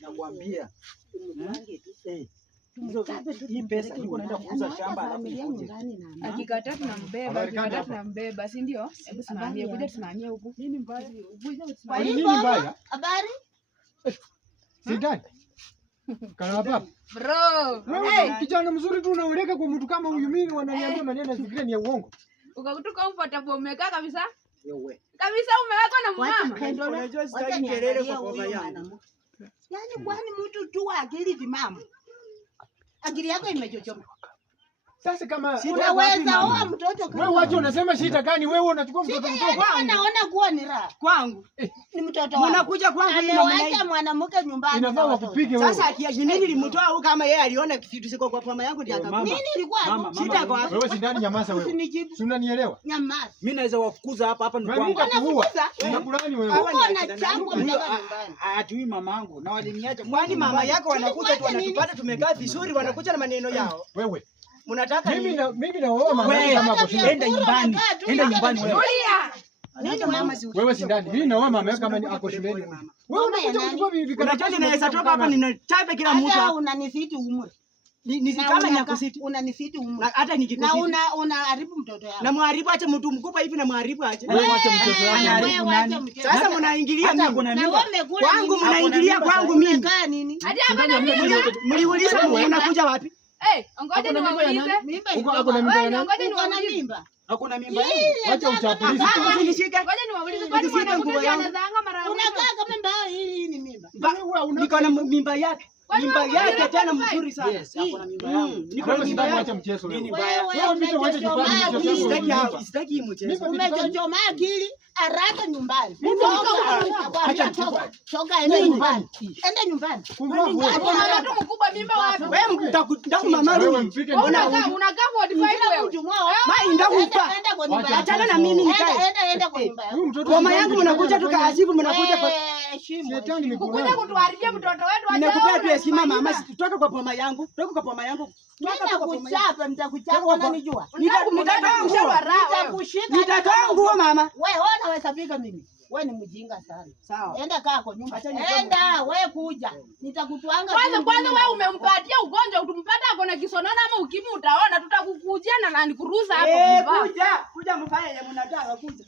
mama. Nakwambia. Hii pesa niko naenda kuuza shamba alafu akikataa tunambeba, si ndio? Hebu simamie, kuja tusimamie huku. Nini mbaya? Nini mbaya? Habari? Sidani. Kana baba. Bro. Hey, kijana mzuri tu unaoleka kwa mtu kama huyu, mimi wananiambia maneno zikilia ni ya uongo. Ukakutoka comfortable umekaa kabisa? Wewe. Kabisa umewekwa na mama. Unajua sitaki kelele kwa baba yangu. Yaani kwani mtu tu akili timamu. Akili yako imechochoma. Sasa kama unaweza oa mtoto kama wewe, wacha unasema shida gani? Wewe unachukua mtoto kwangu. Naona kuwa ni raha. Kwangu. Ni mtoto wangu. Unakuja kwangu mimi amewacha mwanamke nyumbani. Inafaa wakupige wewe. Sasa akiaje nini nilimtoa huko kama yeye aliona kitu siko kwa mama yangu ndiye akakuja. Nini ilikuwa shida kwa wewe? Sidani, nyamaza wewe. Si unanielewa? Nyamaza. Mimi naweza wafukuza hapa ni kwangu. Unakulani wewe. Uko na chango mtaka nyumbani. Atui mamangu na waliniacha. Kwani mama yako wanakuja tu wanatupata tumekaa vizuri, wanakuja na maneno yao. Wewe. Unataka mimi na wewe mama kama kwa shida. Enda nyumbani. Enda nyumbani wewe. Nini mama wewe sidani. Mimi na wewe mama kama ni ako shuleni. Wewe unakuja kuchukua vipi kana unajua ninaweza toka hapa ninachapa kila mtu. Hata unanisiti umri. Ni kama nyakusiti. Unanisiti umri. Hata nikikusiti. Na unaharibu mtoto yangu. Na mharibu acha mtu mkubwa hivi na mharibu acha. Wewe acha mtoto wangu. Anaharibu nani? Sasa mnaingilia mimi. Kwangu mnaingilia kwangu mimi. Kaa nini? Hadi hapa na mimi. Mliuliza mnakuja wapi? Ngoja niwaulize. Uko hapo na mimba yana? Ngoja niwaulize. Mimba. Hakuna mimba yangu. Acha uchapulizi. Usinishike. Ngoja niwaulize. Kwani mwanamke anazaanga mara ngapi? Unakaa kama mbao hii ni mimba. Niko na mimba yake. Mimba yake tena mzuri sana. Yes, hapo na mimba yangu. Niko na mimba, acha mchezo wewe. Wewe mimi wacha kufanya sitaki hii mchezo. Umechochoma akili haraka nyumbani. Toka enda nyumbani. Enda nyumbani. Mtoto mkubwa mimba wapi? Wewe mtaku mama wewe rudi. mpike Unakaa 45 wewe. Mai ndakupa. Achana na mimi nikae. Enda kwa nyumba yako. Mama yangu mnakuja tu kaasifu mnakuja kwa shetani mikono. Kuja kutuharibia mtoto wetu. Ninakupea tu heshima mama, toka kwa mama yangu. Toka kwa mama yangu. Nitakuchapa unanijua. Nitatoa nguo mama. Wewe unaweza piga mimi. Wewe ni mjinga sana. Sawa. Enda kaa kwa nyumba. Enda wewe kuja. Nitakutwanga. Kwanza wewe umempatia ugonjwa, utumpata ako na kisonono ama ukimwi utaona, tutakukujia na nikuruhusa hapo. Kuja mfanye mnataka kuja.